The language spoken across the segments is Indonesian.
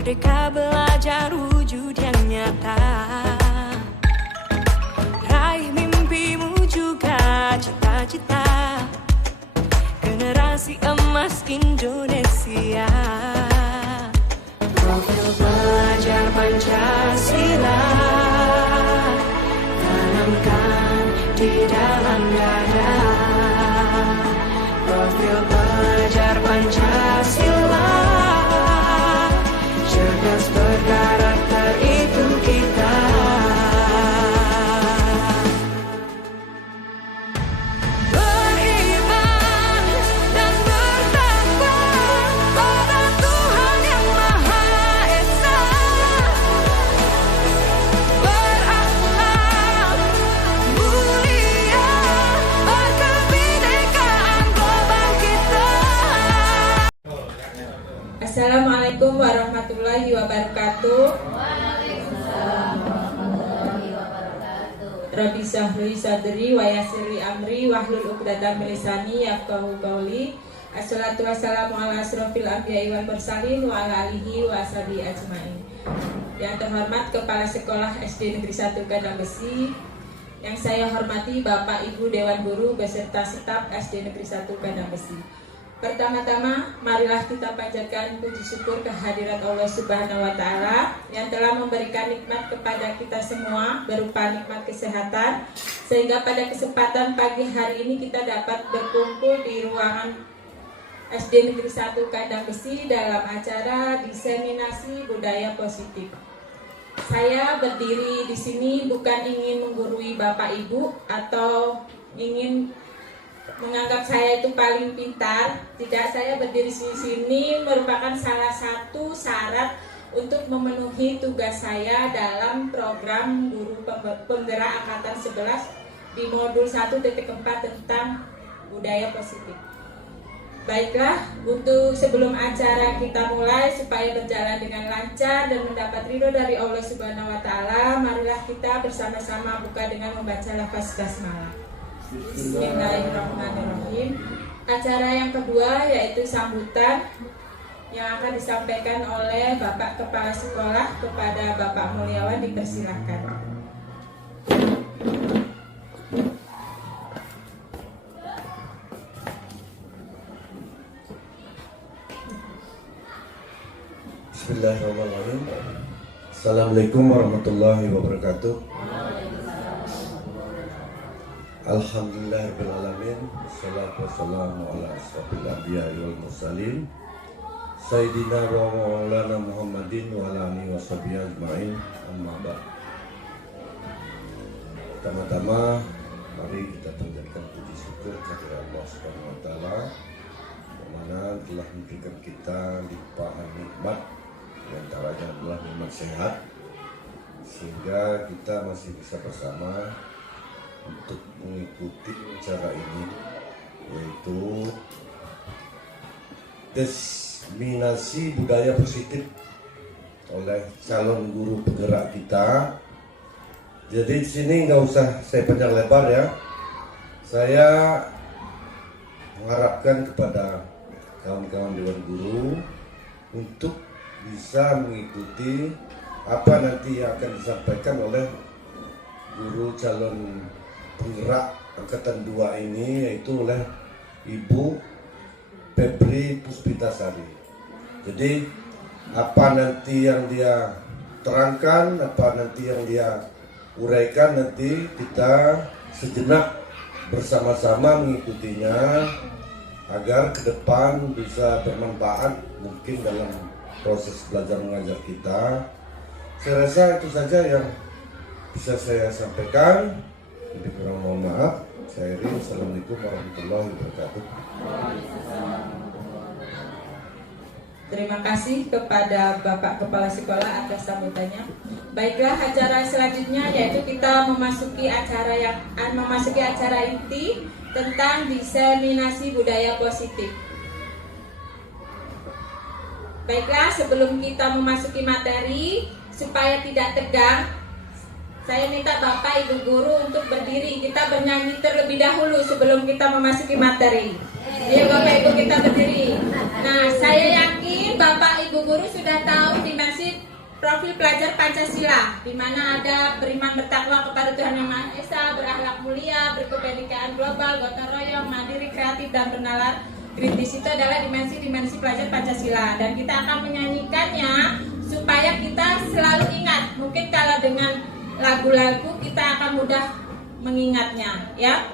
Merdeka belajar wujud yang nyata. Raih mimpimu juga cita-cita. Generasi emas Indonesia. Profil pelajar Pancasila tanamkan di dalam dada. Profil pelajar Pancasila, cerdas berkarakter itu kita. Beriman dan bertakwa pada Tuhan yang Maha Esa. Berakhlak mulia, berkebinekaan global kita. Assalamualaikum warahmatullahi wabarakatuh. Rabbi shrah sadri wa yassir li amri wahlul 'uqdatam min lisani yafqahu qawli. Assalatu wassalamu ala asrofil anbiya'i wal mursalin wa ala alihi wa ashabihi ajmain. Yang terhormat Kepala Sekolah SD Negeri 1 Kandang Besi, yang saya hormati Bapak Ibu Dewan Guru beserta staf SD Negeri 1 Kandang Besi. Pertama-tama, marilah kita panjatkan puji syukur kehadirat Allah Subhanahu wa Ta'ala yang telah memberikan nikmat kepada kita semua berupa nikmat kesehatan, sehingga pada kesempatan pagi hari ini kita dapat berkumpul di ruangan SD Negeri 1 Kandang Besi dalam acara diseminasi budaya positif. Saya berdiri di sini bukan ingin menggurui Bapak Ibu atau ingin menganggap saya itu paling pintar. Tidak, saya berdiri di sini merupakan salah satu syarat untuk memenuhi tugas saya dalam program guru penggerak angkatan 11 di modul 1.4 tentang budaya positif. Baiklah, untuk sebelum acara kita mulai supaya berjalan dengan lancar dan mendapat ridho dari Allah Subhanahu wa Ta'ala, marilah kita bersama-sama buka dengan membaca lafaz basmalah. Bismillahirrahmanirrahim. Acara yang kedua yaitu sambutan yang akan disampaikan oleh Bapak Kepala Sekolah kepada Bapak Mulyawan, dipersilakan. Bismillahirrahmanirrahim. Assalamualaikum warahmatullahi wabarakatuh. Alhamdulillahirrahmanirrahim. Wassalatu wassalamu ala asrofil anbiya'i wal mursalin Sayyidina wa maulana Muhammadin wa ala alihi wa sahbihi ajma'in. Amma ba'd. Pertama-tama mari kita panjatkan puji syukur kepada Allah Subhanahu wa Ta'ala yang mana telah memberikan kita limpahan nikmat, di antaranya adalah nikmat sehat, sehingga kita masih bisa bersama untuk mengikuti acara ini, yaitu diseminasi budaya positif oleh calon guru penggerak kita. Jadi di sini nggak usah saya panjang lebar ya. Saya mengharapkan kepada kawan-kawan Dewan Guru untuk bisa mengikuti apa nanti yang akan disampaikan oleh guru calon penggerak angkatan 2 ini, yaitu oleh Ibu Febri Puspitasari. Jadi apa nanti yang dia terangkan, apa nanti yang dia uraikan, nanti kita sejenak bersama-sama mengikutinya agar ke depan bisa bermanfaat mungkin dalam proses belajar mengajar kita. Saya rasa itu saja yang bisa saya sampaikan. Lebih kurang mohon maaf. Saya Rin. Assalamualaikum warahmatullahi wabarakatuh. Terima kasih kepada Bapak Kepala Sekolah atas sambutannya. Baiklah, acara selanjutnya yaitu kita memasuki acara inti tentang diseminasi budaya positif. Baiklah, sebelum kita memasuki materi, supaya tidak tegang, saya minta Bapak Ibu Guru untuk berdiri. Kita bernyanyi terlebih dahulu sebelum kita memasuki materi. Ya Bapak Ibu, kita berdiri. Nah, saya yakin Bapak Ibu guru sudah tahu dimensi profil pelajar Pancasila, di mana ada beriman bertakwa kepada Tuhan Yang Maha Esa, berakhlak mulia, berkebajikan global, gotong royong, mandiri, kreatif, dan bernalar kritis. Itu adalah dimensi-dimensi pelajar Pancasila, dan kita akan menyanyikannya supaya kita selalu ingat. Mungkin kalau dengan lagu-lagu kita akan mudah mengingatnya, ya.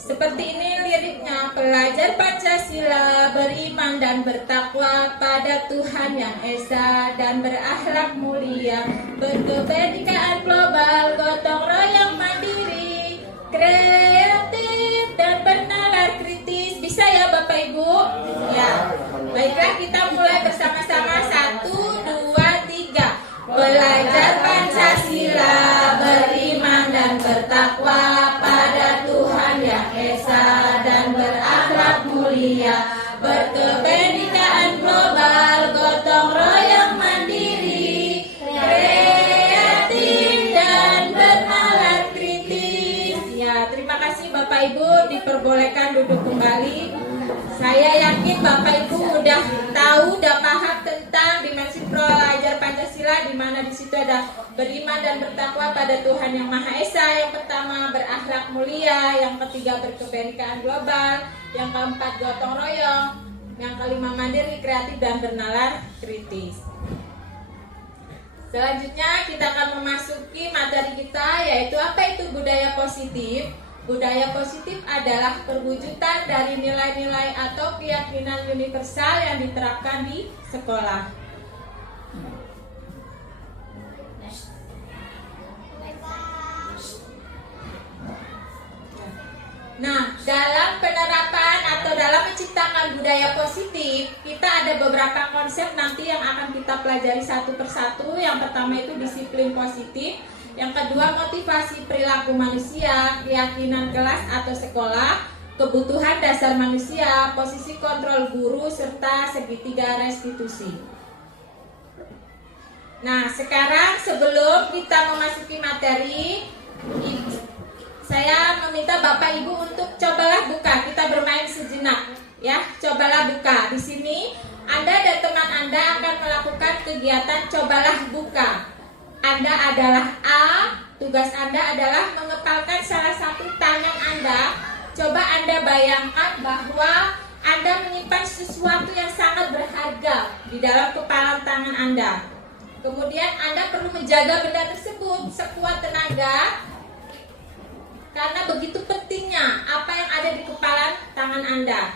Seperti ini liriknya: pelajar Pancasila beriman dan bertakwa pada Tuhan Yang Esa dan berakhlak mulia, berkebajikan global, gotong royong, mandiri, kreatif, dan bernalar kritis. Bisa ya Bapak Ibu? Ya. Baiklah, kita mulai bersama-sama. 1, 2, 3. Pelajar Pancasila beriman dan bertakwa pada Tuhan Yang Esa dan berakhlak mulia, berkebajikan global, gotong royong, mandiri, kreatif, dan bernalar kritis. Ya, terima kasih Bapak Ibu, diperbolehkan duduk kembali. Saya yakin Bapak Ibu udah tahu, udah paham tentang dimensi pelajar Pancasila, di mana di situ ada beriman dan bertakwa pada Tuhan Yang Maha Esa. Yang pertama berakhlak mulia, yang ketiga berkebajikan global, yang keempat gotong royong, yang kelima mandiri, kreatif, dan bernalar kritis. Selanjutnya kita akan memasuki materi kita, yaitu apa itu budaya positif. Budaya positif adalah perwujudan dari nilai-nilai atau keyakinan universal yang diterapkan di sekolah. Nah, dalam penerapan atau dalam menciptakan budaya positif, kita ada beberapa konsep nanti yang akan kita pelajari satu persatu. Yang pertama itu disiplin positif. Yang kedua, motivasi perilaku manusia, keyakinan kelas atau sekolah, kebutuhan dasar manusia, posisi kontrol guru, serta segitiga restitusi. Nah, sekarang sebelum kita memasuki materi, saya meminta Bapak Ibu untuk cobalah buka. Kita bermain sejenak, ya. Cobalah buka. Di sini Anda dan teman Anda akan melakukan kegiatan cobalah buka. Anda adalah A, tugas Anda adalah mengepalkan salah satu tangan Anda. Coba Anda bayangkan bahwa Anda menyimpan sesuatu yang sangat berharga di dalam kepalan tangan Anda. Kemudian Anda perlu menjaga benda tersebut sekuat tenaga, karena begitu pentingnya apa yang ada di kepalan tangan Anda.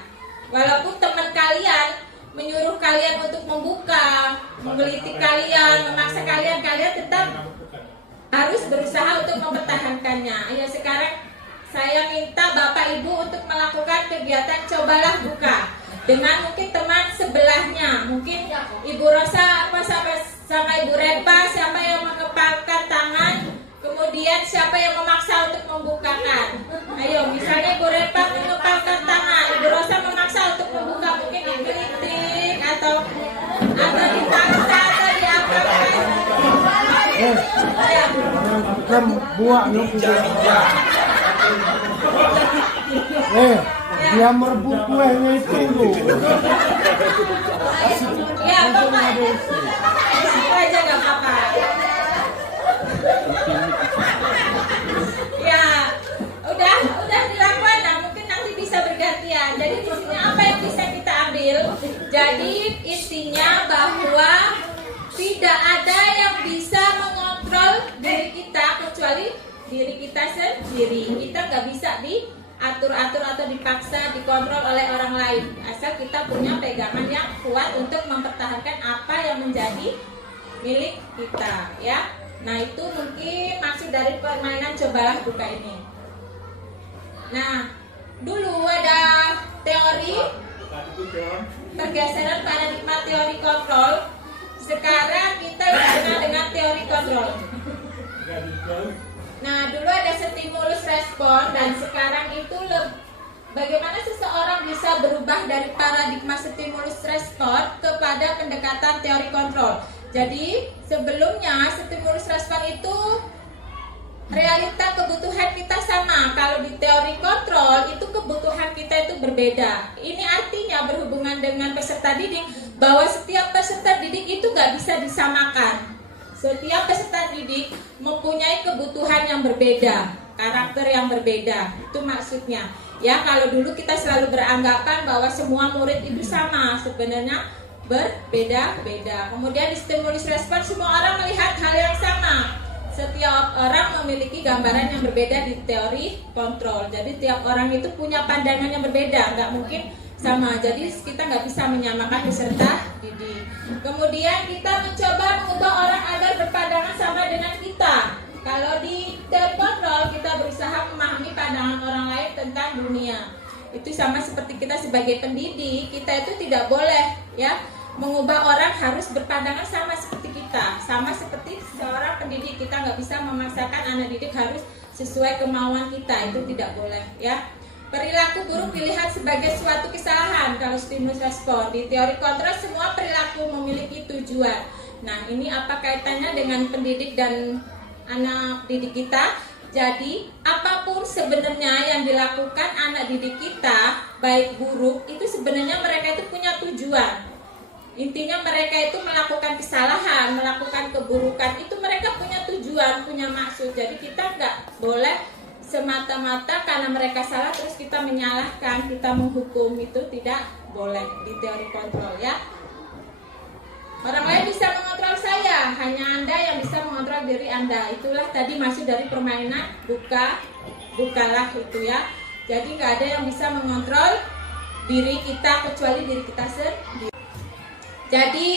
Walaupun teman kalian menyuruh kalian untuk membuka, menggelitik kalian, memaksa kalian, kalian tetap harus berusaha untuk mempertahankannya. Ayo sekarang saya minta Bapak Ibu untuk melakukan kegiatan cobalah buka dengan mungkin teman sebelahnya, mungkin Ibu Rosa sama Ibu Repa, siapa yang mengepalkan tangan, kemudian siapa yang memaksa untuk membukakan. Ayo, misalnya Ibu Repa mengepalkan tangan, Ibu Rosa memaksa untuk membuka, mungkin digelitik atau dipaksa atau diapakan. Kan buah lu dia merebut kuenya itu lu. Ya, pokoknya itu aja nggak apa-apa. Ya, udah dilakukan. Nah, mungkin nanti bisa bergantian. Jadi di sini apa yang bisa kita ambil? Jadi intinya bahwa tidak ada yang bisa mengontrol diri kita kecuali diri kita sendiri. Kita nggak bisa diatur-atur atau dipaksa, dikontrol oleh orang lain. Asal kita punya pegangan yang kuat untuk mempertahankan apa yang menjadi milik kita, ya. Nah, itu mungkin maksud dari permainan cobalah buka ini. Nah, dulu ada teori pergeseran paradigma teori kontrol. Sekarang kita dikenal dengan teori kontrol. Nah, dulu ada stimulus respon, dan sekarang itu bagaimana seseorang bisa berubah dari paradigma stimulus respon kepada pendekatan teori kontrol. Jadi sebelumnya stimulus respon itu realita kebutuhan kita sama. Kalau di teori kontrol itu kebutuhan kita itu berbeda. Ini artinya berhubungan dengan peserta didik, bahwa setiap peserta didik itu nggak bisa disamakan. Setiap peserta didik mempunyai kebutuhan yang berbeda, karakter yang berbeda. Itu maksudnya. Ya, kalau dulu kita selalu beranggapan bahwa semua murid itu sama, sebenarnya berbeda-beda. Kemudian di stimulus respon semua orang melihat hal yang sama. Setiap orang memiliki gambaran yang berbeda di teori kontrol. Jadi tiap orang itu punya pandangan yang berbeda, nggak mungkin sama. Jadi kita nggak bisa menyamakan peserta didik. Kemudian kita mencoba mengubah orang agar berpandangan sama dengan kita. Kalau di teori kontrol kita berusaha memahami pandangan orang lain tentang dunia. Itu sama seperti kita sebagai pendidik, kita itu tidak boleh ya mengubah orang harus berpandangan sama seperti kita, sama seperti seorang pendidik. Kita nggak bisa memaksakan anak didik harus sesuai kemauan kita, itu tidak boleh ya. Perilaku buruk dilihat sebagai suatu kesalahan kalau stimulus respon. Di teori kontrol semua perilaku memiliki tujuan. Nah, ini apa kaitannya dengan pendidik dan anak didik kita? Jadi apapun sebenarnya yang dilakukan anak didik kita, baik buruk, itu sebenarnya mereka itu punya tujuan. Intinya mereka itu melakukan kesalahan, melakukan keburukan, itu mereka punya tujuan, punya maksud. Jadi kita nggak boleh semata-mata karena mereka salah terus kita menyalahkan, kita menghukum, itu tidak boleh di teori kontrol ya. Orang lain bisa mengontrol saya, hanya Anda yang bisa mengontrol diri Anda. Itulah tadi masuk dari permainan bukalah itu ya. Jadi nggak ada yang bisa mengontrol diri kita kecuali diri kita sendiri. Jadi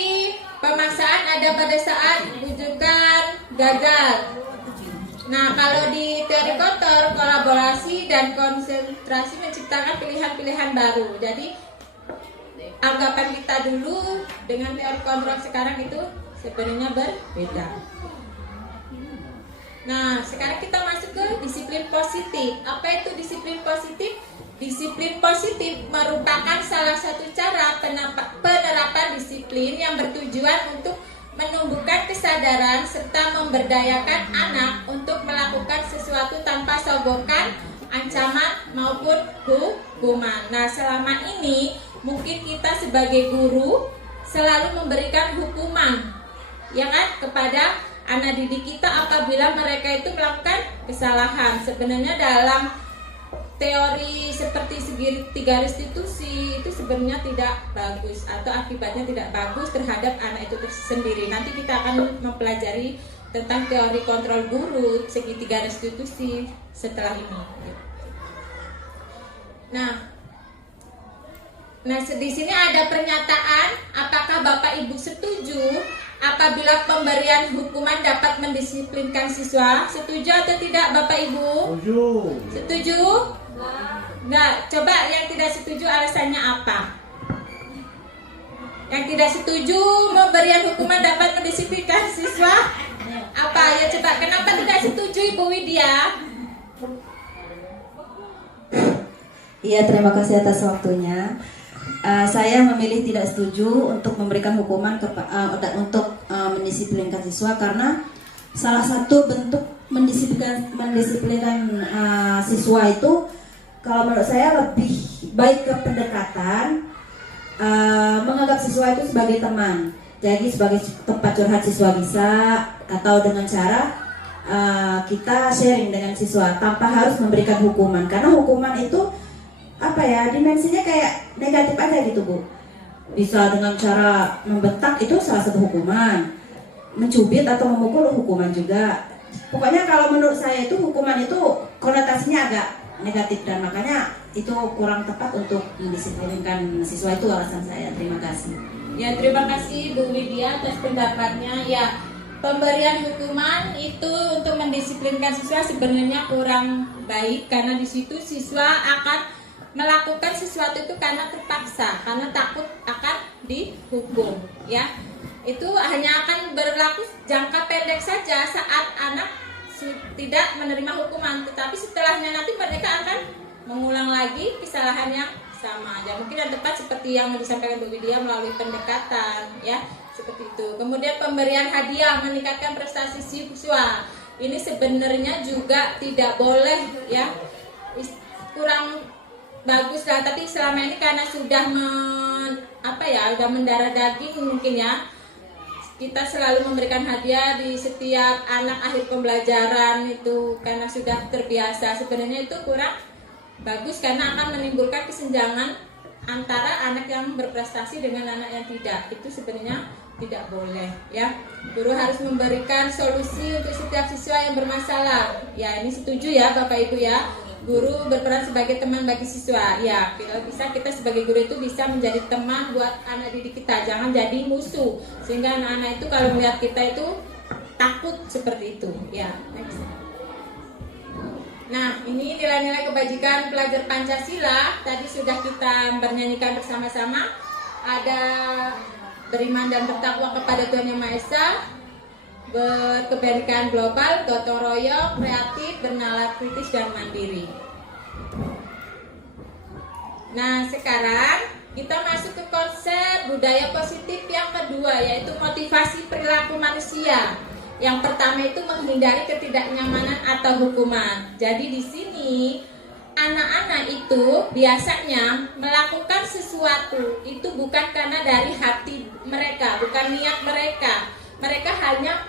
pemaksaan ada pada saat bujukan gagal. Nah, kalau di teori kontrol, kolaborasi dan konsentrasi menciptakan pilihan-pilihan baru. Jadi anggapan kita dulu dengan teori kontrol sekarang itu sebenarnya berbeda. Nah, sekarang kita masuk ke disiplin positif. Apa itu disiplin positif? Disiplin positif merupakan salah satu cara penerapan disiplin yang bertujuan untuk menumbuhkan kesadaran serta memberdayakan anak untuk melakukan sesuatu tanpa sogokan, ancaman maupun hukuman. Nah, selama ini mungkin kita sebagai guru selalu memberikan hukuman ya kan kepada anak didik kita apabila mereka itu melakukan kesalahan. Sebenarnya dalam teori seperti segitiga restitusi itu sebenarnya tidak bagus atau akibatnya tidak bagus terhadap anak itu sendiri. Nanti kita akan mempelajari tentang teori kontrol guru segitiga restitusi setelah ini. Nah, di sini ada pernyataan, apakah Bapak Ibu setuju apabila pemberian hukuman dapat mendisiplinkan siswa? Setuju atau tidak Bapak Ibu? Setuju. Setuju? Nah, coba yang tidak setuju alasannya apa? Yang tidak setuju pemberian hukuman dapat mendisiplinkan siswa? Apa ya coba? Kenapa tidak setuju Ibu Widya? Iya, terima kasih atas waktunya. Saya memilih tidak setuju untuk memberikan hukuman untuk mendisiplinkan siswa karena salah satu bentuk mendisiplinkan siswa itu kalau menurut saya lebih baik ke pendekatan, menganggap siswa itu sebagai teman. Jadi sebagai tempat curhat siswa bisa, atau dengan cara kita sharing dengan siswa tanpa harus memberikan hukuman. Karena hukuman itu apa ya, dimensinya kayak negatif aja gitu Bu. Bisa dengan cara membentak itu salah satu hukuman, mencubit atau memukul hukuman juga. Pokoknya kalau menurut saya itu hukuman itu konotasinya agak negatif dan makanya itu kurang tepat untuk mendisiplinkan siswa, itu alasan saya. Terima kasih. Ya, terima kasih Bu Widya atas pendapatnya. Ya, pemberian hukuman itu untuk mendisiplinkan siswa sebenarnya kurang baik karena di situ siswa akan melakukan sesuatu itu karena terpaksa, karena takut akan dihukum, ya. Itu hanya akan berlaku jangka pendek saja saat anak tidak menerima hukuman, tetapi setelahnya nanti mereka akan mengulang lagi kesalahan yang sama. Ya, mungkin yang tepat seperti yang disampaikan Bu Widya melalui pendekatan, ya, seperti itu. Kemudian pemberian hadiah meningkatkan prestasi siswa. Ini sebenarnya juga tidak boleh, ya, kurang bagus lah. Tapi selama ini karena sudah udah mendarah daging mungkin ya. Kita selalu memberikan hadiah di setiap anak akhir pembelajaran itu karena sudah terbiasa. Sebenarnya itu kurang bagus karena akan menimbulkan kesenjangan antara anak yang berprestasi dengan anak yang tidak. Itu sebenarnya tidak boleh ya. Guru harus memberikan solusi untuk setiap siswa yang bermasalah. Ya, ini setuju ya Bapak Ibu ya. Guru berperan sebagai teman bagi siswa. Ya, kalau bisa kita sebagai guru itu bisa menjadi teman buat anak didik kita, jangan jadi musuh. Sehingga anak-anak itu kalau melihat kita itu takut seperti itu. Ya, next. Nah, ini nilai-nilai kebajikan pelajar Pancasila. Tadi sudah kita bernyanyikan bersama-sama. Ada beriman dan bertakwa kepada Tuhan Yang Maha Esa, berkebajikan global, gotong royong, kreatif, bernalar kritis dan mandiri. Nah, sekarang kita masuk ke konsep budaya positif yang kedua, yaitu motivasi perilaku manusia. Yang pertama itu menghindari ketidaknyamanan atau hukuman. Jadi di sini anak-anak itu biasanya melakukan sesuatu itu bukan karena dari hati mereka, bukan niat mereka. Mereka hanya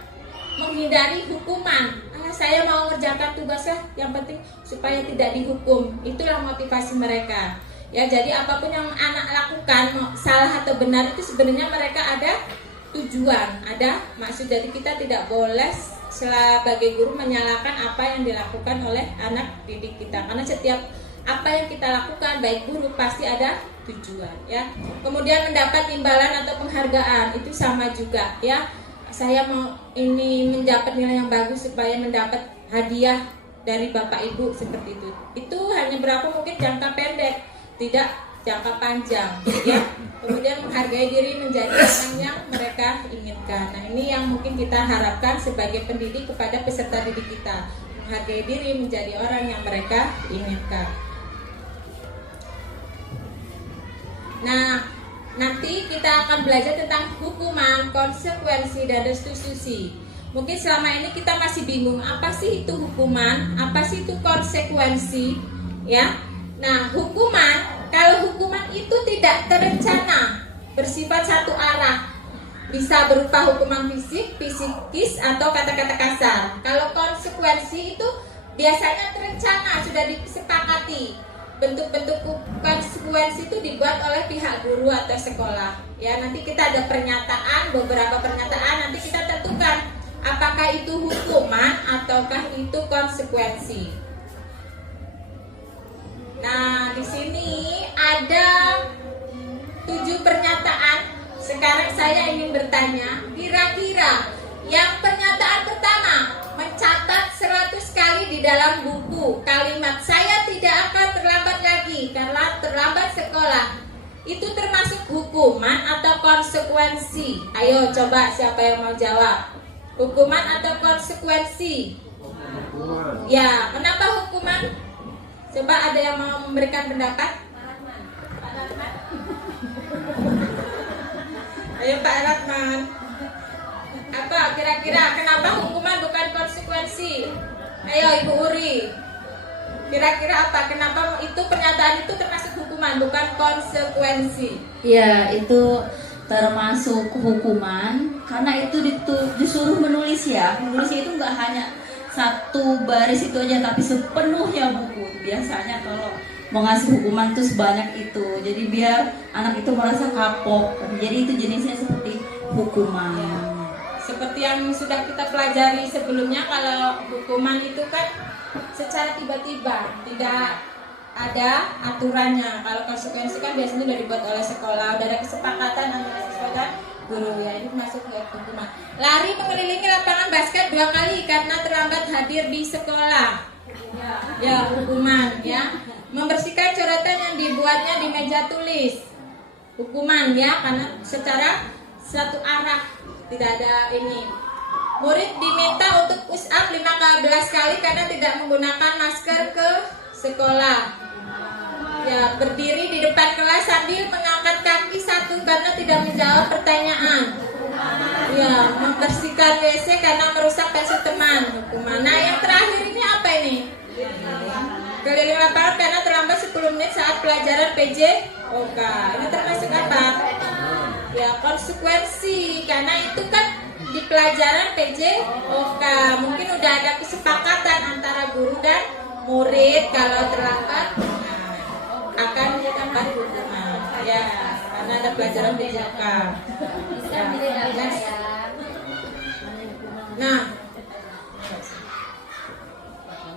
menghindari hukuman. Saya mau mengerjakan tugasnya, yang penting supaya tidak dihukum. Itulah motivasi mereka. Ya, jadi apapun yang anak lakukan, salah atau benar itu sebenarnya mereka ada tujuan, ada maksud. Jadi kita tidak boleh sebagai guru menyalahkan apa yang dilakukan oleh anak didik kita, karena setiap apa yang kita lakukan baik guru pasti ada tujuan ya. Kemudian mendapat imbalan atau penghargaan itu sama juga ya. Saya mau ini mendapat nilai yang bagus supaya mendapat hadiah dari Bapak Ibu seperti itu. Itu hanya berapa mungkin jangka pendek, tidak jangka panjang ya. Kemudian menghargai diri menjadi orang yang mereka inginkan. Nah, ini yang mungkin kita harapkan sebagai pendidik kepada peserta didik kita, menghargai diri menjadi orang yang mereka inginkan. Nah, nanti kita akan belajar tentang hukuman, konsekuensi, dan restitusi. Mungkin selama ini kita masih bingung, apa sih itu hukuman, apa sih itu konsekuensi ya. Nah, hukuman, kalau hukuman itu tidak terencana, bersifat satu arah, bisa berupa hukuman fisik, psikis, atau kata-kata kasar. Kalau konsekuensi itu biasanya terencana, sudah disepakati. Bentuk-bentuk konsekuensi itu dibuat oleh pihak guru atau sekolah. Ya, nanti kita ada pernyataan, beberapa pernyataan, nanti kita tentukan apakah itu hukuman ataukah itu konsekuensi. Nah, di sini ada 7 pernyataan. Sekarang saya ingin bertanya, kira-kira yang pernyataan pertama, mencatat 100 kali di dalam buku kalimat "saya tidak akan terlambat lagi karena terlambat sekolah", itu termasuk hukuman atau konsekuensi? Ayo coba, siapa yang mau jawab? Hukuman atau konsekuensi? Ya, kenapa hukuman? Coba ada yang mau memberikan pendapat? Pak Ratman. Ayo Pak Ratman. Apa kira-kira kenapa hukuman bukan konsekuensi? Ayo Ibu Uri. Kira-kira apa? Kenapa itu pernyataan itu termasuk hukuman bukan konsekuensi? Ya, itu termasuk hukuman karena itu disuruh menulis ya. Menulisnya itu nggak hanya satu baris itu aja, tapi sepenuhnya buku. Biasanya kalau mau ngasih hukuman tuh sebanyak itu, jadi biar anak itu merasa kapok. Jadi itu jenisnya seperti hukuman. Ya. Seperti yang sudah kita pelajari sebelumnya, kalau hukuman itu kan secara tiba-tiba, tidak ada aturannya. Kalau konsekuensi kan biasanya sudah dibuat oleh sekolah, sudah ada kesepakatan antara siswa dan guru. Ya, ini masuk ke hukuman. Lari mengelilingi lapangan basket 2 kali karena terlambat hadir di sekolah. Ya, hukuman ya. Membersihkan coretan yang dibuatnya di meja tulis. Hukuman ya, karena secara satu arah, tidak ada ini. Murid diminta untuk push up 15 kali karena tidak menggunakan masker ke sekolah. Ya, berdiri di depan kelas sambil mengangkat kaki 1 karena tidak menjawab pertanyaan. Ya, membersihkan WC karena merusak pensil teman. Hukuman. Nah, yang terakhir ini apa ini? Keliling lapangan karena terlambat 10 menit saat pelajaran PJOK. Ini termasuk apa? ya konsekuensi, karena itu kan di pelajaran PJOK mungkin udah ada kesepakatan antara guru dan murid kalau terlambat akan dapat hukuman ya, karena ada pelajaran PJOK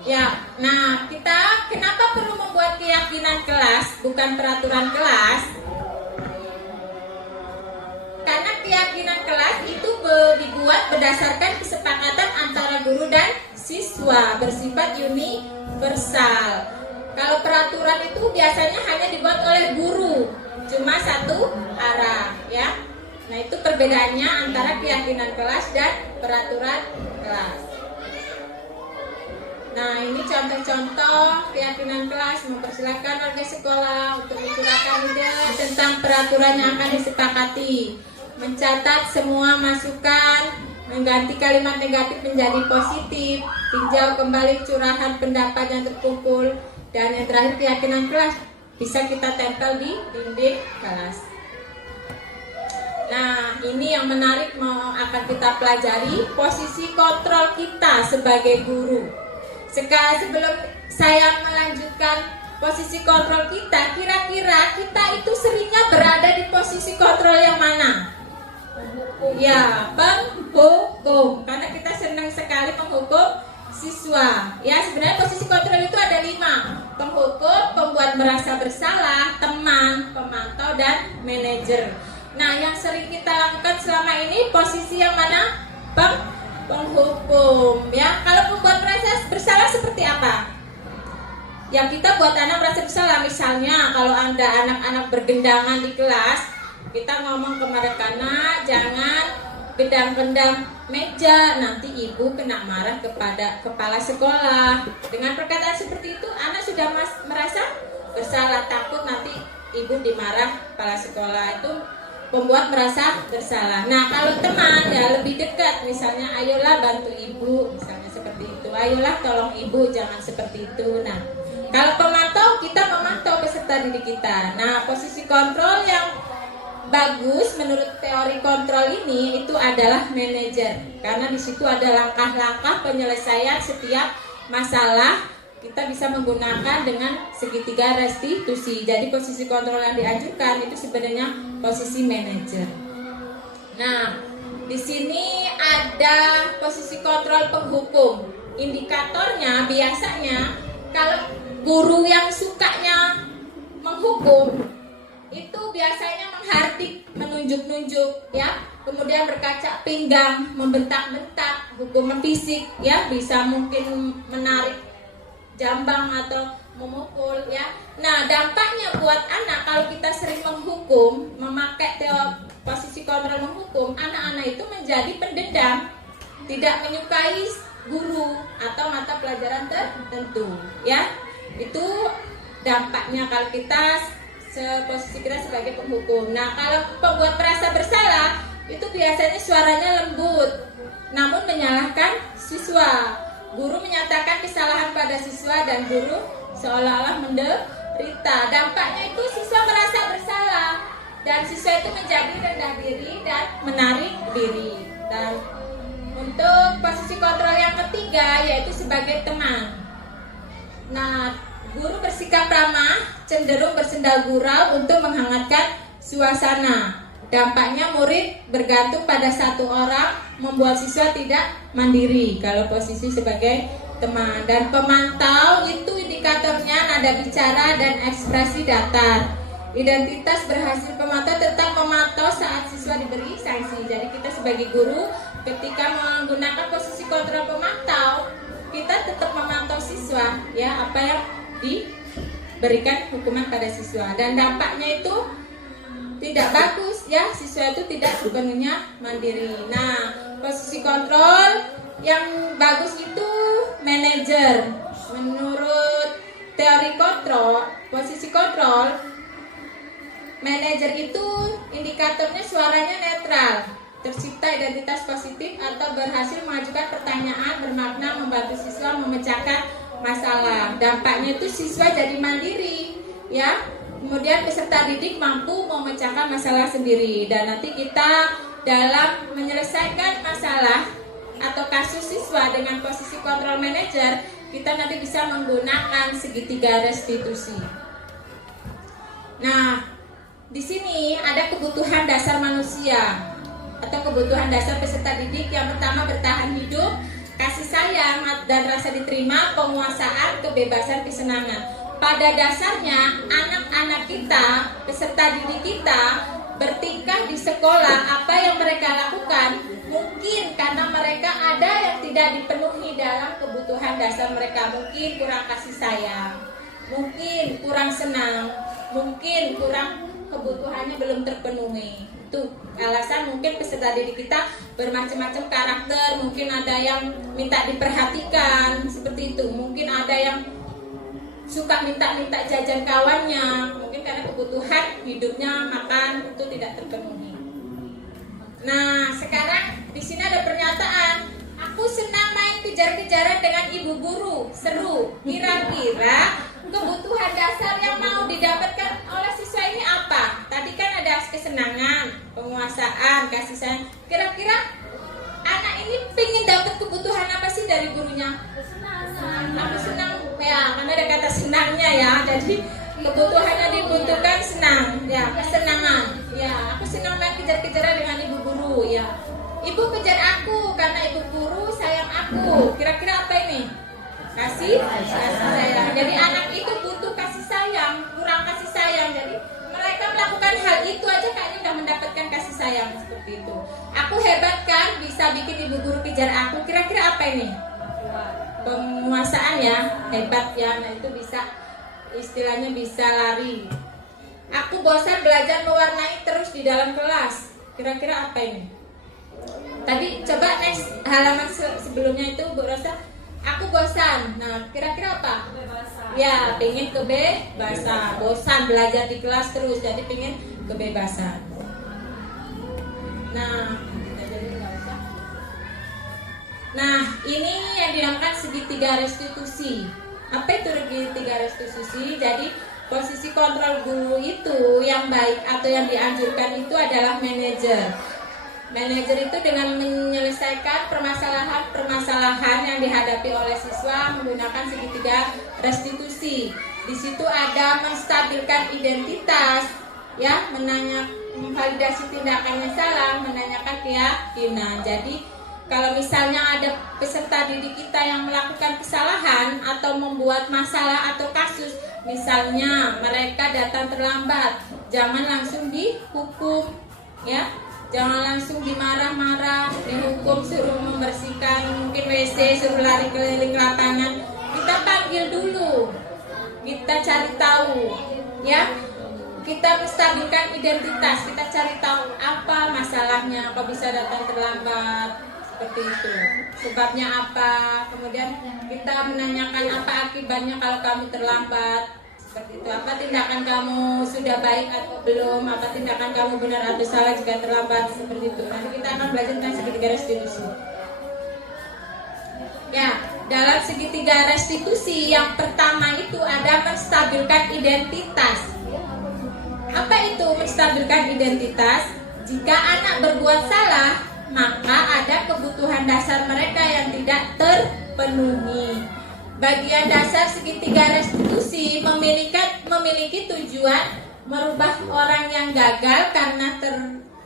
ya. Nah kita kenapa perlu membuat keyakinan kelas bukan peraturan kelas? Karena keyakinan kelas itu dibuat berdasarkan kesepakatan antara guru dan siswa, bersifat universal. Kalau peraturan itu biasanya hanya dibuat oleh guru, cuma satu arah ya. Nah itu perbedaannya antara keyakinan kelas dan peraturan kelas. Nah ini contoh-contoh keyakinan kelas. Mempersilakan warga sekolah untuk mencurahkan ide tentang peraturan yang akan disepakati, mencatat semua masukan, mengganti kalimat negatif menjadi positif, tinjau kembali curahan pendapat yang terkumpul, dan yang terakhir keyakinan kelas bisa kita tempel di dinding kelas. Nah ini yang menarik akan kita pelajari, posisi kontrol kita sebagai guru. Sekarang sebelum saya melanjutkan posisi kontrol kita, kira-kira kita itu seringnya berada di posisi kontrol yang mana? Ya, penghukum. Karena kita senang sekali menghukum siswa. Ya, sebenarnya posisi kontrol itu ada 5. Penghukum, pembuat merasa bersalah, teman, pemantau, dan manajer. Nah, yang sering kita lakukan selama ini posisi yang mana? Penghukum. Ya, kalau pembuat merasa bersalah seperti apa? Yang kita buat anak merasa bersalah, misalnya kalau ada anak-anak bergendangan di kelas, kita ngomong ke mereka, "Nak, jangan gendang-gendang meja, nanti ibu kena marah kepada kepala sekolah." Dengan perkataan seperti itu, anak sudah merasa bersalah, takut nanti ibu dimarah kepala sekolah. Itu pembuat merasa bersalah. Nah, kalau teman ya lebih dekat, misalnya, "Ayolah bantu ibu," misalnya seperti itu. "Ayolah tolong ibu, jangan seperti itu." Nah, kalau pemantau, kita memantau peserta didik kita. Nah, posisi kontrol yang bagus menurut teori kontrol ini itu adalah manajer, karena di situ ada langkah-langkah penyelesaian setiap masalah. Kita bisa menggunakan dengan segitiga restitusi. Jadi posisi kontrol yang diajukan itu sebenarnya posisi manajer. Nah, di sini ada posisi kontrol penghukum. Indikatornya biasanya kalau guru yang sukanya menghukum itu biasanya menghardik, menunjuk-nunjuk ya, kemudian berkaca pinggang, membentak-bentak, hukuman fisik ya, bisa mungkin menarik jambang atau memukul ya. Nah, dampaknya buat anak kalau kita sering menghukum, memakai posisi kontrol menghukum, anak-anak itu menjadi pendendam, tidak menyukai guru atau mata pelajaran tertentu ya. Itu dampaknya kalau kita posisi kita sebagai penghukum. Nah, kalau pembuat merasa bersalah itu biasanya suaranya lembut namun menyalahkan siswa. Guru menyatakan kesalahan pada siswa dan guru seolah-olah menderita. Dampaknya itu siswa merasa bersalah dan siswa itu menjadi rendah diri dan menarik diri. Dan untuk posisi kontrol yang ketiga yaitu sebagai teman. Nah, guru bersikap ramah, cenderung bersenda gurau untuk menghangatkan suasana. Dampaknya murid bergantung pada satu orang, membuat siswa tidak mandiri kalau posisi sebagai teman. Dan pemantau itu indikatornya nada bicara dan ekspresi datar. Identitas berhasil pemantau tetap memantau saat siswa diberi sanksi. Jadi kita sebagai guru ketika menggunakan posisi kontrol pemantau, kita tetap memantau siswa ya, apa yang diberikan hukuman pada siswa. Dan dampaknya itu tidak bagus ya, siswa itu tidak sepenuhnya mandiri. Nah, posisi kontrol yang bagus itu manajer. Menurut teori kontrol, posisi kontrol, manajer itu indikatornya suaranya netral, tercipta identitas positif atau berhasil mengajukan pertanyaan bermakna, membantu siswa memecahkan masalah. Dampaknya itu siswa jadi mandiri ya. Kemudian peserta didik mampu memecahkan masalah sendiri, dan nanti kita dalam menyelesaikan masalah atau kasus siswa dengan posisi kontrol manager, kita nanti bisa menggunakan segitiga restitusi. Nah, di sini ada kebutuhan dasar manusia atau kebutuhan dasar peserta didik. Yang pertama, bertahan hidup, kasih sayang dan rasa diterima, penguasaan, kebebasan, kesenangan. Pada dasarnya, anak-anak kita, peserta didik kita, bertingkah di sekolah, apa yang mereka lakukan mungkin karena mereka ada yang tidak dipenuhi dalam kebutuhan dasar mereka. Mungkin kurang kasih sayang, mungkin kurang senang, mungkin kurang, kebutuhannya belum terpenuhi. Itu alasan mungkin peserta didik kita bermacam-macam karakter. Mungkin ada yang minta diperhatikan seperti itu, mungkin ada yang suka minta-minta jajan kawannya, mungkin karena kebutuhan hidupnya makan itu tidak terpenuhi. Nah, sekarang di sini ada pernyataan, aku senang main kejar-kejaran dengan ibu guru, seru. Kira-kira kebutuhan dasar yang mau didapatkan oleh siswa ini apa? Tadi kan ada kesenangan, penguasaan, kasih sayang. Kira-kira anak ini pengen dapat kebutuhan apa sih dari gurunya? Aku senang ya, karena ada kata senangnya ya. Jadi kebutuhannya dibutuhkan senang, ya, kesenangan. Ya, aku senang main kejar-kejaran dengan ibu guru, ya. Ibu kejar aku karena ibu guru sayang aku. Kira-kira apa ini? Kasih sayang. Jadi anak itu butuh kasih sayang, kurang kasih sayang. Jadi mereka melakukan hal itu aja kayaknya udah mendapatkan kasih sayang seperti itu. Aku hebat kan, bisa bikin ibu guru kejar aku. Kira-kira apa ini? Penguasaan ya, hebat ya. Nah, itu bisa, istilahnya bisa lari. Aku bosan belajar mewarnai terus di dalam kelas. Kira-kira apa ini? Tadi coba next halaman sebelumnya itu Bu Rosa, aku bosan. Nah, kira-kira apa? Ya, pengen kebebasan. Bosan belajar di kelas terus, jadi pengen kebebasan. Nah, ini yang dinamakan segitiga restitusi. Apa itu segitiga restitusi? Jadi posisi kontrol guru itu yang baik atau yang dianjurkan itu adalah manajer. Manajer itu dengan menyelesaikan permasalahan yang dihadapi oleh siswa menggunakan segitiga restitusi. Di situ ada menstabilkan identitas, ya, memvalidasi tindakannya salah, menanyakan keyakinan. Jadi kalau misalnya ada peserta didik kita yang melakukan kesalahan atau membuat masalah atau kasus, misalnya mereka datang terlambat, jangan langsung dihukum, ya, jangan langsung dimarah-marah, dihukum, suruh membersihkan mungkin WC, suruh lari keliling lapangan. Kita panggil dulu, kita cari tahu, ya. Kita menstabilkan identitas, kita cari tahu apa masalahnya, kok bisa datang terlambat. Seperti itu, sebabnya apa, kemudian kita menanyakan apa akibatnya kalau kamu terlambat, seperti itu, apa tindakan kamu sudah baik atau belum, apa tindakan kamu benar atau salah jika terlambat, seperti itu. Nanti kita akan belajar tentang segitiga restitusi. Ya, dalam segitiga restitusi yang pertama itu ada menstabilkan identitas. Apa itu menstabilkan identitas? Jika anak berbuat salah, maka ada kebutuhan dasar mereka yang tidak terpenuhi. Bagian dasar segitiga restitusi memiliki tujuan merubah orang yang gagal karena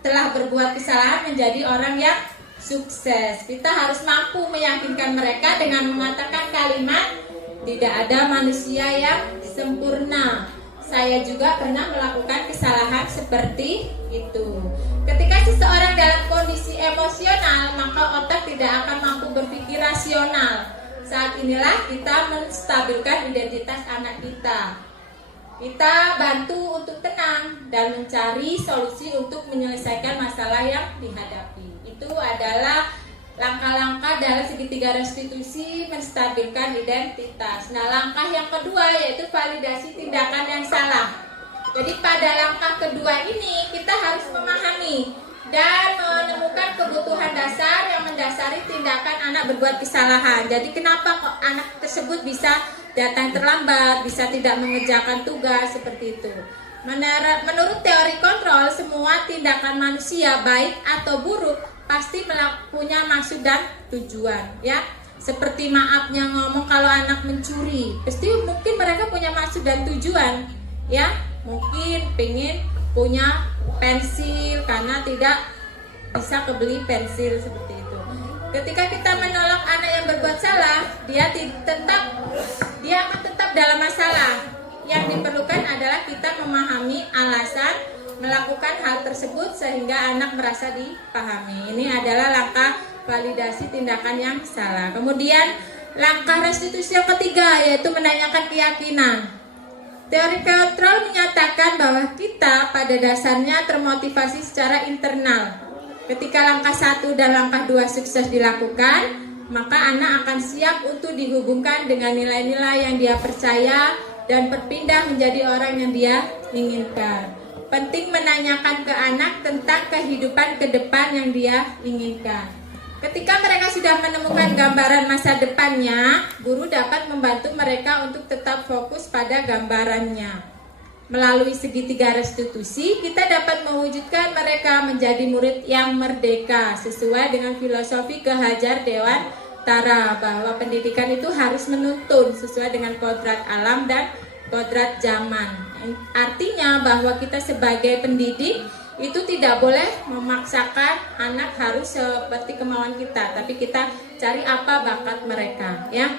telah berbuat kesalahan menjadi orang yang sukses. Kita harus mampu meyakinkan mereka dengan mengatakan kalimat, tidak ada manusia yang sempurna. Saya juga pernah melakukan kesalahan seperti itu. Ketika seseorang dalam kondisi emosional, maka otak tidak akan mampu berpikir rasional. Saat inilah kita menstabilkan identitas anak kita. Kita bantu untuk tenang dan mencari solusi untuk menyelesaikan masalah yang dihadapi. Itu adalah langkah-langkah dalam segitiga restitusi menstabilkan identitas. Nah, langkah yang kedua yaitu validasi tindakan yang salah. Jadi pada langkah kedua ini kita harus memahami dan menemukan kebutuhan dasar yang mendasari tindakan anak berbuat kesalahan. Jadi kenapa kok anak tersebut bisa datang terlambat, bisa tidak mengerjakan tugas, seperti itu. Menurut teori kontrol, semua tindakan manusia baik atau buruk pasti punya maksud dan tujuan, ya. Seperti maafnya ngomong kalau anak mencuri, pasti mungkin mereka punya maksud dan tujuan, ya. Mungkin pengen punya pensil karena tidak bisa kebeli pensil seperti itu. Ketika kita menolak anak yang berbuat salah, dia akan tetap dalam masalah. Yang diperlukan adalah kita memahami alasan melakukan hal tersebut sehingga anak merasa dipahami. Ini adalah langkah validasi tindakan yang salah. Kemudian langkah restitusi yang ketiga yaitu menanyakan keyakinan. Teori kontrol menyatakan bahwa kita pada dasarnya termotivasi secara internal. Ketika langkah 1 dan langkah 2 sukses dilakukan, maka anak akan siap untuk dihubungkan dengan nilai-nilai yang dia percaya dan berpindah menjadi orang yang dia inginkan. Penting menanyakan ke anak tentang kehidupan ke depan yang dia inginkan. Ketika mereka sudah menemukan gambaran masa depannya, guru dapat membantu mereka untuk tetap fokus pada gambarannya. Melalui segitiga restitusi, kita dapat mewujudkan mereka menjadi murid yang merdeka sesuai dengan filosofi Ki Hajar Dewantara bahwa pendidikan itu harus menuntun sesuai dengan kodrat alam dan kodrat zaman. Artinya bahwa kita sebagai pendidik itu tidak boleh memaksakan anak harus seperti kemauan kita, tapi kita cari apa bakat mereka, ya.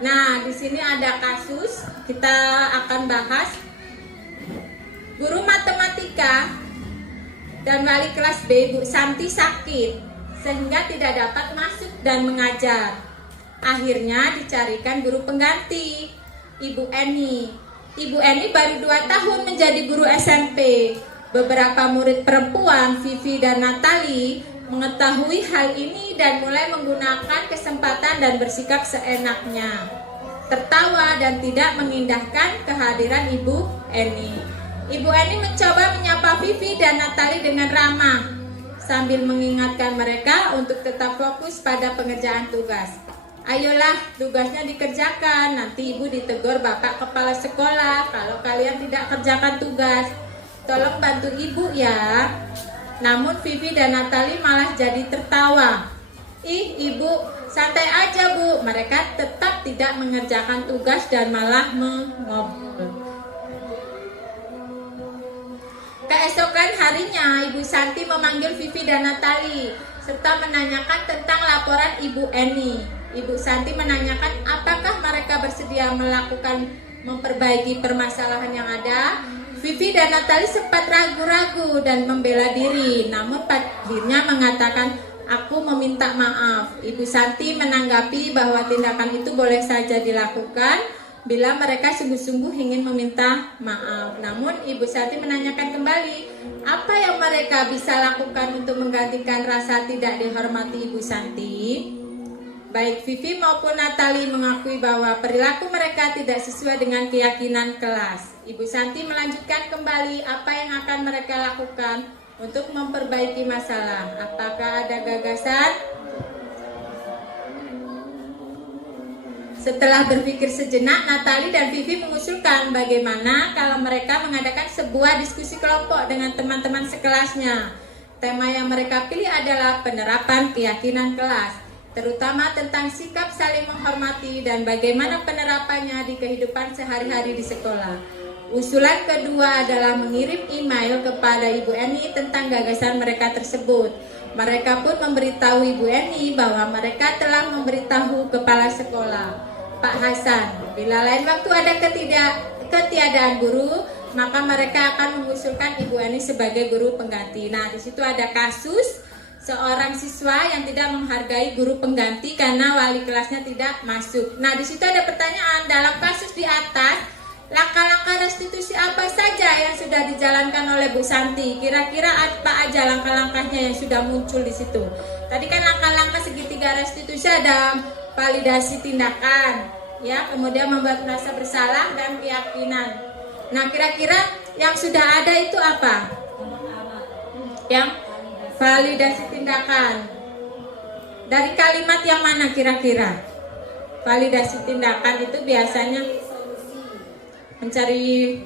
Nah, di sini ada kasus kita akan bahas. Guru matematika dan wali kelas B, Bu Santi sakit sehingga tidak dapat masuk dan mengajar. Akhirnya dicarikan guru pengganti, Ibu Eni. Ibu Eni baru 2 tahun menjadi guru SMP. Beberapa murid perempuan, Vivi dan Natali, mengetahui hal ini dan mulai menggunakan kesempatan dan bersikap seenaknya, tertawa dan tidak mengindahkan kehadiran Ibu Eni. Ibu Eni mencoba menyapa Vivi dan Natali dengan ramah sambil mengingatkan mereka untuk tetap fokus pada pengerjaan tugas. Ayolah, tugasnya dikerjakan, nanti ibu ditegur bapak kepala sekolah kalau kalian tidak kerjakan tugas. Tolong bantu ibu ya. Namun Vivi dan Natali malah jadi tertawa. Ih ibu, santai aja bu. Mereka tetap tidak mengerjakan tugas dan malah mengobrol. Keesokan harinya Ibu Santi memanggil Vivi dan Natali serta menanyakan tentang laporan Ibu Eni. Ibu Santi menanyakan apakah mereka bersedia memperbaiki permasalahan yang ada. Vivi dan Natali sempat ragu-ragu dan membela diri, namun akhirnya mengatakan, aku meminta maaf. Ibu Santi menanggapi bahwa tindakan itu boleh saja dilakukan bila mereka sungguh-sungguh ingin meminta maaf. Namun Ibu Santi menanyakan kembali, apa yang mereka bisa lakukan untuk menggantikan rasa tidak dihormati Ibu Santi? Baik Vivi maupun Natali mengakui bahwa perilaku mereka tidak sesuai dengan keyakinan kelas. Ibu Santi melanjutkan kembali apa yang akan mereka lakukan untuk memperbaiki masalah. Apakah ada gagasan? Setelah berpikir sejenak, Natali dan Vivi mengusulkan bagaimana kalau mereka mengadakan sebuah diskusi kelompok dengan teman-teman sekelasnya. Tema yang mereka pilih adalah penerapan keyakinan kelas, terutama tentang sikap saling menghormati dan bagaimana penerapannya di kehidupan sehari-hari di sekolah. Usulan kedua adalah mengirim email kepada Ibu Eni tentang gagasan mereka tersebut. Mereka pun memberitahu Ibu Eni bahwa mereka telah memberitahu kepala sekolah, Pak Hasan, bila lain waktu ada ketiadaan guru, maka mereka akan mengusulkan Ibu Eni sebagai guru pengganti. Nah, di situ ada kasus seorang siswa yang tidak menghargai guru pengganti karena wali kelasnya tidak masuk. Nah, di situ ada pertanyaan, dalam kasus di atas, langkah-langkah restitusi apa saja yang sudah dijalankan oleh Bu Santi? Kira-kira apa aja langkah-langkahnya yang sudah muncul di situ? Tadi kan langkah-langkah segitiga restitusi ada validasi tindakan, ya, kemudian membuat merasa bersalah dan keyakinan. Nah, kira-kira yang sudah ada itu apa? Yang validasi tindakan. Dari kalimat yang mana kira-kira? Validasi tindakan itu biasanya mencari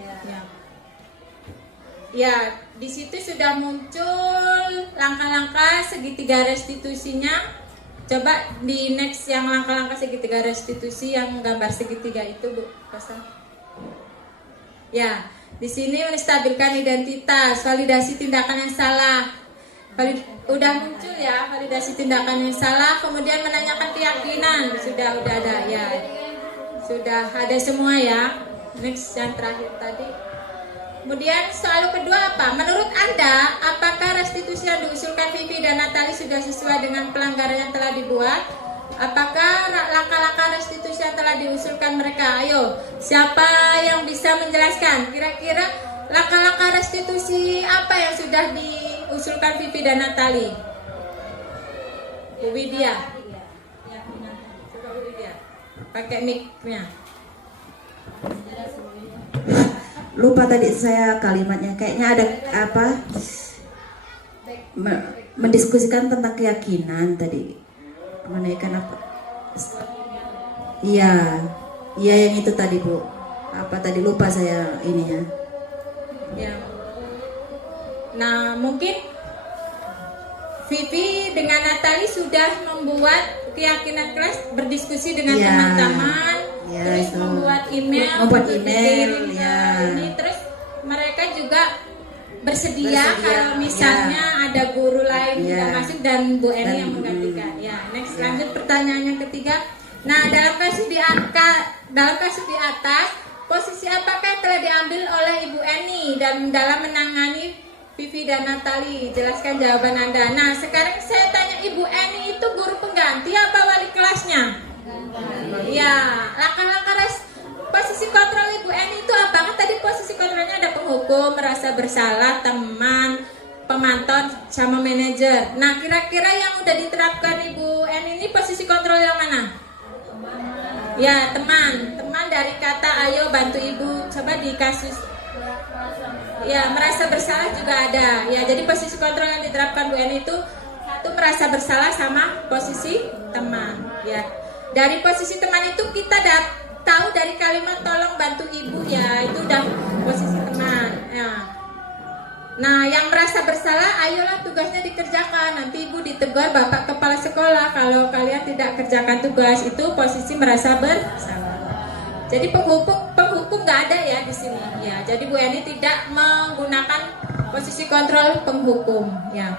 ya di situ sudah muncul langkah-langkah segitiga restitusinya. Coba di next yang langkah-langkah segitiga restitusi yang gambar segitiga itu Bu pasang. Ya, di sini menstabilkan identitas, validasi tindakan yang salah. Udah muncul ya validasi tindakan yang salah, kemudian menanyakan keyakinan sudah ada ya. Sudah ada semua ya. Next yang terakhir tadi. Kemudian soal kedua apa? Menurut Anda, apakah restitusi yang diusulkan Vivi dan Natali sudah sesuai dengan pelanggaran yang telah dibuat? Apakah langkah-langkah restitusi yang telah diusulkan mereka? Ayo, siapa yang bisa menjelaskan? Kira-kira langkah-langkah restitusi apa yang sudah diusulkan Vivi dan Natali? Bu Widya. Coba Bu Widya. Pakai mic-nya. Lupa tadi saya kalimatnya, kayaknya ada apa mendiskusikan tentang keyakinan tadi, menaikkan apa? Iya yang itu tadi Bu, apa tadi lupa saya ininya. Ya. Nah mungkin Vivi dengan Natali sudah membuat keyakinan kelas, berdiskusi dengan Ya. teman-teman. Ya, Terus itu. membuat email, Membuat untuk email, dikirim ke ya. ini. Terus mereka juga bersedia Bersedia, kalau misalnya ada guru lain Ya. juga masuk dan Bu Eni Dan, yang menggantikan. Ya, next Ya. lanjut pertanyaan yang ketiga. Nah, dalam kasus di atas, posisi apakah yang telah diambil oleh Ibu Eni dan dalam menangani Vivi dan Natali? Jelaskan jawaban Anda. Nah, sekarang saya tanya Ibu Eni itu guru pengganti apa wali kelasnya? Ya, langkah-langkah posisi kontrol Ibu Eni itu apa? Kan tadi posisi kontrolnya ada penghukum, merasa bersalah, teman, pemantau, sama manajer. Nah, kira-kira yang udah diterapkan Ibu Eni ini posisi kontrol yang mana? Ya, teman dari kata ayo bantu ibu. Coba di kasus ya merasa bersalah juga ada. Ya, jadi posisi kontrol yang diterapkan Bu Eni itu satu merasa bersalah sama posisi teman. Ya. Dari posisi teman itu kita tahu dari kalimat tolong bantu ibu ya, itu udah posisi teman. Ya. Nah, yang merasa bersalah, ayolah tugasnya dikerjakan. Nanti ibu ditegur bapak kepala sekolah kalau kalian tidak kerjakan tugas. Itu posisi merasa bersalah. Jadi penghukum nggak ada ya di sini. Ya, jadi Bu Eni tidak menggunakan posisi kontrol penghukum. Ya.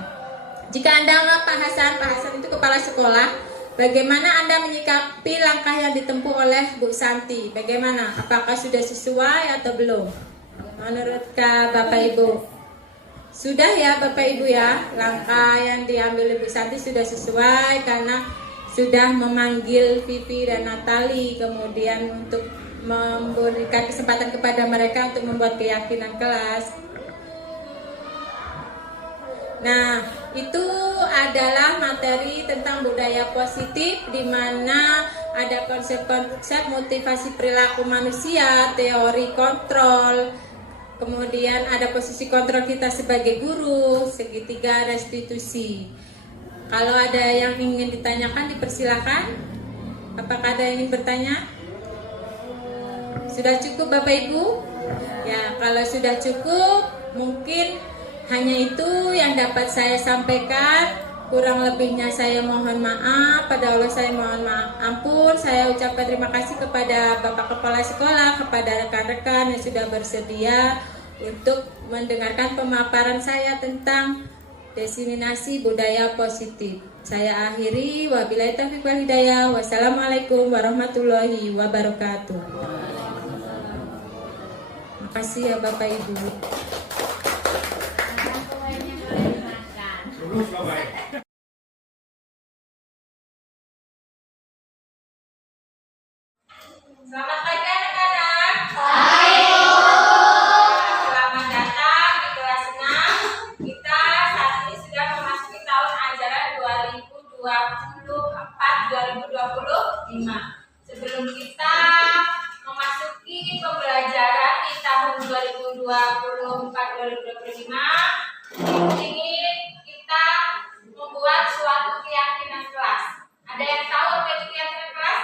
Jika Anda Pak Hasan itu kepala sekolah, bagaimana Anda menyikapi langkah yang ditempuh oleh Bu Santi? Bagaimana? Apakah sudah sesuai atau belum? Menurut Bapak Ibu? Sudah ya Bapak Ibu ya, langkah yang diambil Ibu Santi sudah sesuai karena sudah memanggil Vivi dan Natali, kemudian untuk memberikan kesempatan kepada mereka untuk membuat keyakinan kelas. Nah, itu adalah materi tentang budaya positif di mana ada konsep-konsep motivasi perilaku manusia, teori kontrol, kemudian ada posisi kontrol kita sebagai guru, segitiga restitusi. Kalau ada yang ingin ditanyakan dipersilakan. Apakah ada yang ingin bertanya? Sudah cukup Bapak Ibu? Ya, kalau sudah cukup mungkin hanya itu yang dapat saya sampaikan. Kurang lebihnya saya mohon maaf. Pada Allah saya mohon maaf ampun. Saya ucapkan terima kasih kepada Bapak Kepala Sekolah, kepada rekan-rekan yang sudah bersedia untuk mendengarkan pemaparan saya tentang diseminasi budaya positif. Saya akhiri, wabillahi taufiq wal hidayah. Wassalamualaikum warahmatullahi wabarakatuh. Terima kasih ya Bapak Ibu. Selamat pagi anak-anak. Selamat datang di kelas 6. Kita saat ini sudah memasuki tahun ajaran 2024-2025. Sebelum kita memasuki pembelajaran di tahun 2024-2025, ingin kita membuat suatu keyakinan kelas. Ada yang tahu apa itu keyakinan kelas?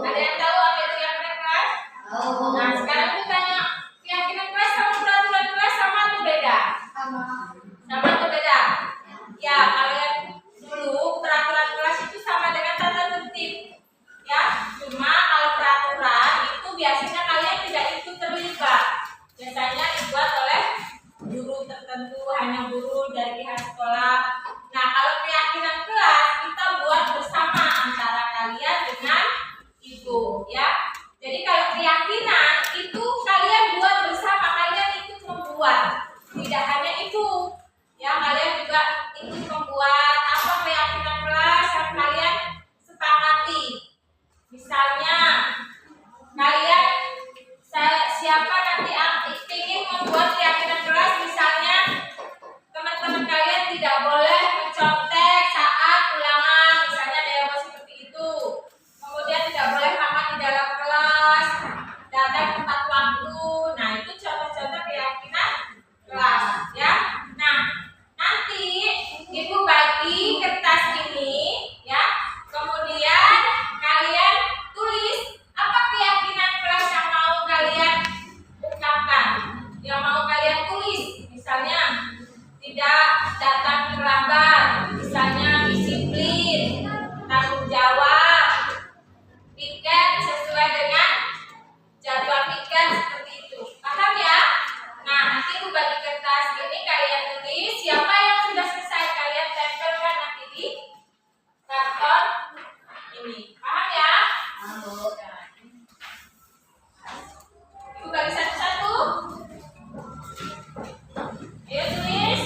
Ada yang tahu apa itu keyakinan kelas? Nah, kemudian tidak boleh mencontek saat ulangan, misalnya ada yang mau seperti itu. Kemudian tidak boleh makan di dalam kelas, datang tepat waktu. Nah, itu contoh-contoh keyakinan kelas, ya. Nah, nanti Ibu bagi kertas ini, ya. Kemudian kalian tulis apa keyakinan kelas yang mau kalian ungkapkan, yang mau kalian tulis. Misalnya tidak datang terlambat, misalnya disiplin, tanggung jawab, piket sesuai dengan jadwal piket, seperti itu. Paham ya? Nah, nanti Ibu bagi kertas ini, kalian tulis siapa yang sudah selesai, kalian tempelkan nanti di karton ini. Paham ya? Ibu bagi satu-satu. Ayo tulis.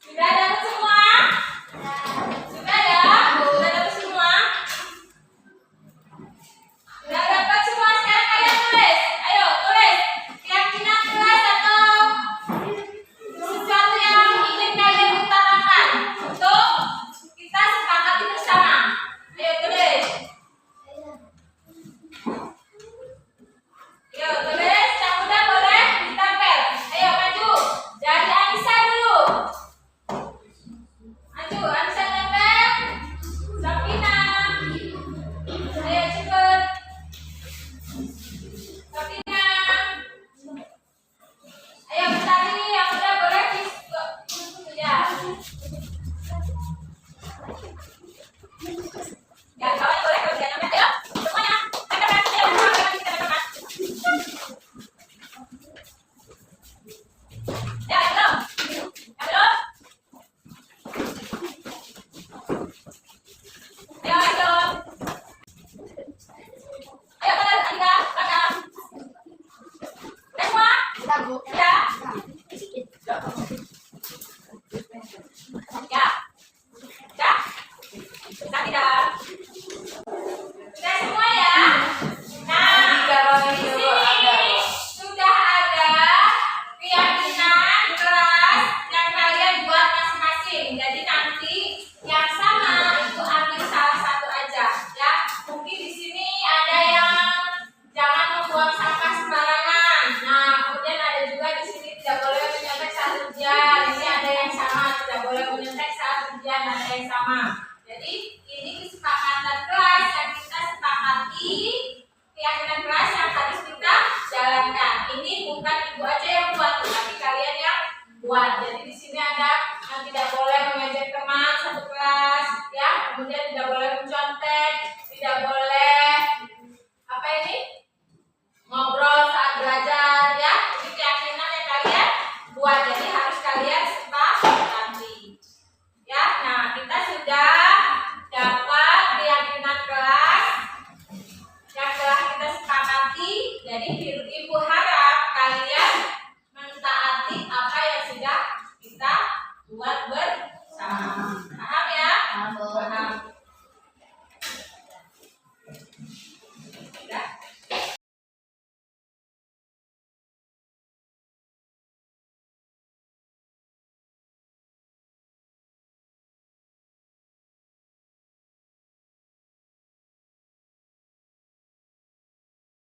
Sudah dapat semua? Sudah ya? Sudah dapat semua? Sudah dapat semua, sekarang kalian tulis. Ayo tulis keyakinan kelas atau sesuatu yang ingin kalian utarakan untuk kita sepakati bersama. Ayo tulis. Ayo tulis, yang udah boleh ditempel. Ayo maju. Dari Anissa dulu. Maju, Anissa tempel. Sapina. Ayo cepet. Sapina. Ayo Bestari, yang udah boleh di ya. Ya, kawan boleh kalau dia nempel. Ayo, semuanya. Tempelkan, ayo, tempelkan, kita tempelkan. Ya, belum. Ya, belum. Ayo, ayo. Ayo, benar, Andika, belakang. Udah semua? Ya. Ya. Ya. Bisa tidak? Sudah semua ya? Nah, di sini sudah ada keyakinan kelas yang kalian buat masing-masing. Jadi nanti yang sama itu ambil salah satu aja, ya. Mungkin di sini ada yang jangan membuang sampah sembarangan. Nah, kemudian ada juga di sini tidak boleh menyontek saat ujian. Ini ada yang sama, tidak boleh menyontek saat ujian, ada yang sama. Jadi ini kesepakatan kelas yang kita sepakati, keyakinan kelas yang harus kita jalankan. Ini bukan Ibu aja yang buat, tapi kalian yang buat. Jadi di sini ada yang tidak boleh mengejek teman satu kelas, ya. Kemudian tidak boleh mencontek, tidak boleh apa ini? Ngobrol saat belajar, ya. Ini keyakinan yang kalian buat. Jadi harus kalian sepakati. Ya, nah kita sudah dapat keyakinan kelas yang telah kita sepakati. Jadi di